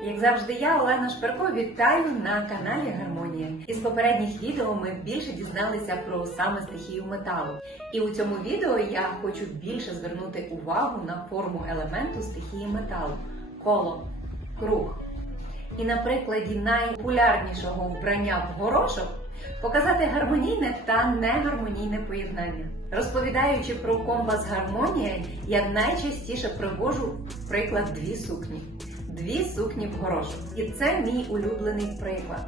Як завжди, я Олена Шперко вітаю на каналі Гармонія. Із попередніх відео ми більше дізналися про саме стихію металу. І у цьому відео я хочу більше звернути увагу на форму елементу стихії металу коло, круг. І на прикладі найпопулярнішого вбрання в горошок показати гармонійне та негармонійне поєднання. Розповідаючи про компас гармонія, я найчастіше привожу приклад дві сукні. Дві сукні в горошок. І це мій улюблений приклад.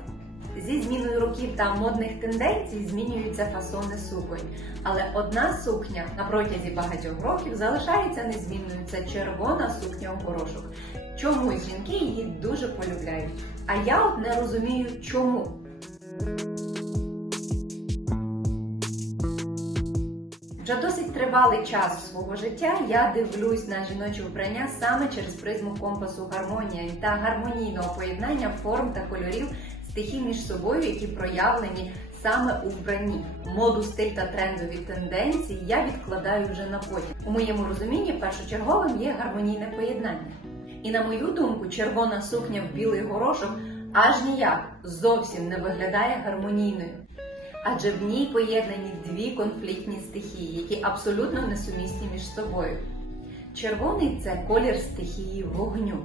Зі зміною років та модних тенденцій змінюються фасони суконь. Але одна сукня на протязі багатьох років залишається незмінною. Це червона сукня в горошок. Чомусь жінки її дуже полюбляють. А я от не розумію, чому. Вже досить тривалий час свого життя я дивлюсь на жіноче вбрання саме через призму компасу гармонія та гармонійного поєднання форм та кольорів стихій між собою, які проявлені саме у вбранні. Моду, стиль та трендові тенденції я відкладаю вже на потім. У моєму розумінні першочерговим є гармонійне поєднання. І на мою думку, червона сукня в білий горошок аж ніяк зовсім не виглядає гармонійною. Адже в ній поєднані дві конфліктні стихії, які абсолютно несумісні між собою. Червоний це колір стихії вогню,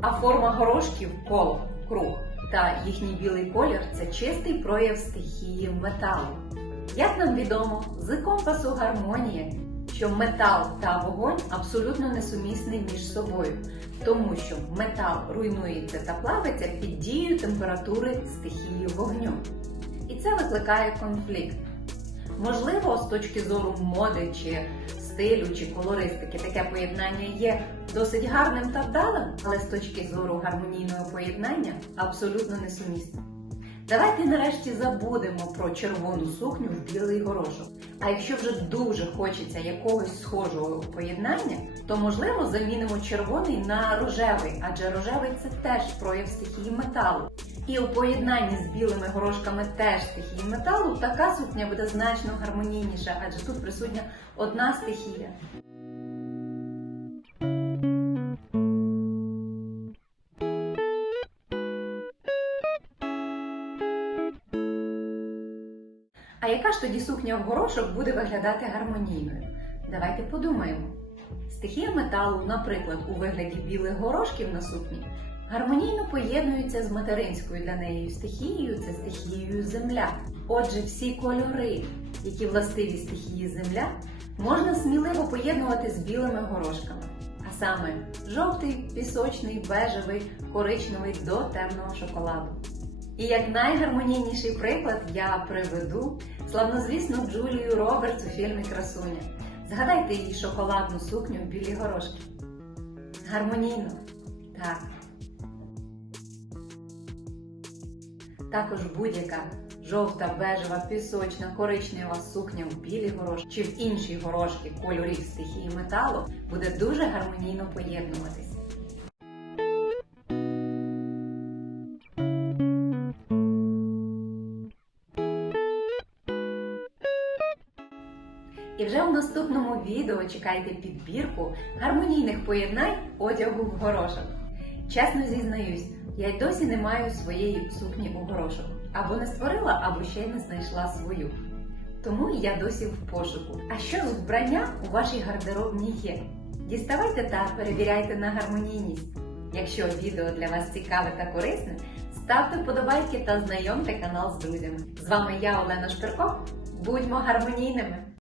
а форма горошків коло, круг та їхній білий колір це чистий прояв стихії металу. Як нам відомо, з компасу гармонія, що метал та вогонь абсолютно несумісні між собою, тому що метал руйнується та плавиться під дією температури стихії вогню. І це викликає конфлікт. Можливо, з точки зору моди чи стилю чи колористики таке поєднання є досить гарним та вдалим, але з точки зору гармонійного поєднання абсолютно несумісне. Давайте нарешті забудемо про червону сукню в білий горошок. А якщо вже дуже хочеться якогось схожого поєднання, то можливо замінимо червоний на рожевий, адже рожевий це теж прояв стихії металу. І у поєднанні з білими горошками теж стихії металу така сукня буде значно гармонійніша, адже тут присутня одна стихія. А яка ж тоді сукня в горошок буде виглядати гармонійною? Давайте подумаємо. Стихія металу, наприклад, у вигляді білих горошків на сукні, гармонійно поєднується з материнською для неї стихією, це стихією земля. Отже, всі кольори, які властиві стихії земля, можна сміливо поєднувати з білими горошками. А саме жовтий, пісочний, бежевий, коричневий до темного шоколаду. І як найгармонійніший приклад я приведу славнозвісну Джулію Робертс у фільмі Красуня. Згадайте її шоколадну сукню в білі горошки. Гармонійно. Так. Також будь-яка жовта, бежева, пісочна, коричнева сукня в білі горошки чи в інші горошки кольорів стихії металу буде дуже гармонійно поєднуватись. І вже у наступному відео чекайте підбірку гармонійних поєднань одягу в горошок. Чесно зізнаюсь, я й досі не маю своєї сукні у горошок. Або не створила, або ще й не знайшла свою. Тому я досі в пошуку. А що з вбрання у вашій гардеробній є? Діставайте та перевіряйте на гармонійність. Якщо відео для вас цікаве та корисне, ставте вподобайки та знайомте канал з друзями. З вами я, Олена Шпирко. Будьмо гармонійними!